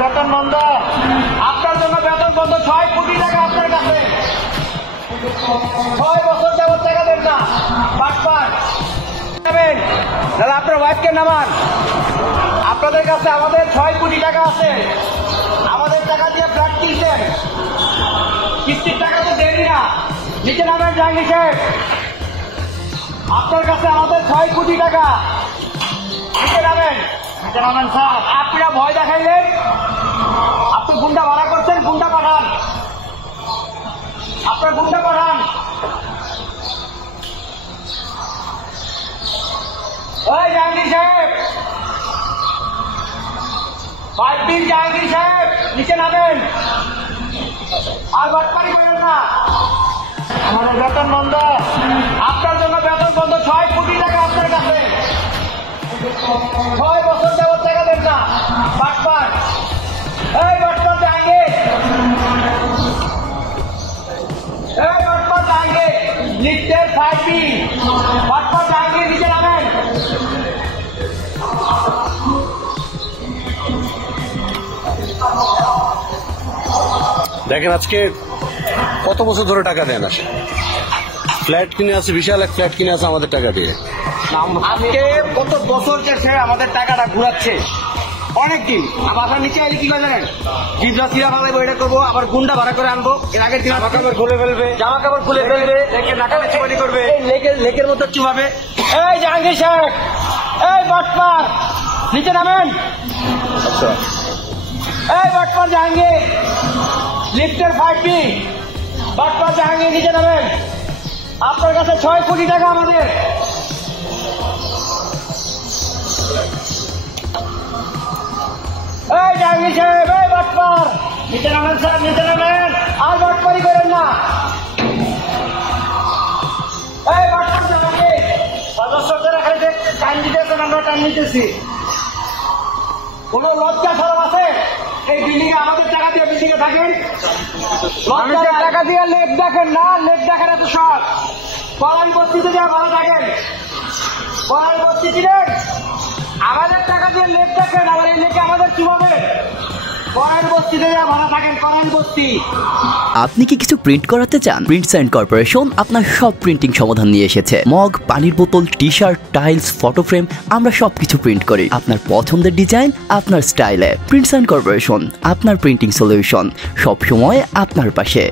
বেতন বন্ধ, আপনার জন্য বেতন বন্ধ। 6 কোটি টাকা আপনার কাছে, 6 বছর যাবত টাকা দেন না, বাটপার। তাহলে আপনার ওয়াইফকে নামান। আপনাদের কাছে আমাদের 6 কোটি টাকা আছে, আমাদের টাকা দিয়ে ফ্ল্যাট কিনছেন, কিস্তির টাকা তো দেয়নি না। নিচে নামেন জাহাঙ্গীর সাহেব, আপনার কাছে আমাদের 6 কোটি টাকা, নিচে নামেন। স্যার আপনারা ভয় দেখাইলেন, আপনি গুন্ডা ভাড়া করছেন, গুন্ডা পাঠান, আপনার গুন্ডা পাঠান। ওই জাহাঙ্গীর সাহেব, 5 দিন জাহাঙ্গীর সাহেব, নিচে নামেন। আর বাটপারি করেন না, আমাদের বেতন বন্ধ, আপনার জন্য বেতন বন্ধ। 6 কোটি টাকা আপনার কাছে, 6 বছর যাবত টাকা দেন না, বাটপার। এই বাটপার জাহাঙ্গীর, এই বাটপার জাহাঙ্গীর, লিফটের 5B, বাটপার জাহাঙ্গীর, নিচে নামেন। দেখেন আজকে কত বছর ধরে টাকা দেন, আসে ফ্ল্যাট কিনে আছে, বিশাল এক ফ্ল্যাট কিনে আছে আমাদের টাকা দিয়ে। আজকে কত বছর সে আমাদের টাকাটা ঘুরাচ্ছে, অনেকদিন। বাসার নিচে আইলে কি করে জানেন, জিবরা চিরা ভালো এটা করবো, আবার গুন্ডা ভাড়া করে আনবো, এর আগের দিন জামা কাপড় খুলে ফেলবে, নাকাচি করবে, লেকের মতো চুমাবে। এই জাহাঙ্গীর সাহেব, এই বাটপার, নিচে নামেন। আচ্ছা এই বাটপার জাহাঙ্গীর, লিফটের 5B, বাটপার জাহাঙ্গীর, নিচে নামেন। আপনার কাছে 6 কোটি টাকা আমাদের। এই জাহাঙ্গীর সাহেব, এই বাটপার, নিচে নামেন স্যার, নিচে নামেন। আর বাটপারি করেন না। এই বাটপার জাহাঙ্গীর, সদস্যদের এখানে টাইম দিতেছেন, আমরা টাইম নিতেছি। কোন লজ্জা সরব আছে? এই বিল্ডিং এ আমাদের টাকা দিয়ে বিল্ডিং এ থাকেন, মানুষের টাকা দিয়ে লেক দেখেন না, লেক দেখেন এত সব। পলান বস্তিতে যা ভালো থাকেন, পলান বস্তি ছিলেন, আমাদের টাকা দিয়ে লেক দেখেন, আবার এই লেকে আমাদের কি হবে? পলান বস্তিতে যা ভালো থাকেন, পলান বস্তি। আপনি কি কিছু প্রিন্ট করাতে চান? প্রিন্টস এন্ড কর্পোরেশন আপনার সব প্রিন্টিং সমাধান নিয়ে এসেছে। মগ, পানির বোতল, T shirt, tiles, photo frame, আমরা সবকিছু প্রিন্ট করি আপনার পছন্দের ডিজাইন, আপনার স্টাইলে। প্রিন্টস এন্ড কর্পোরেশন, আপনার প্রিন্টিং সলিউশন, সব সময় আপনার পাশে।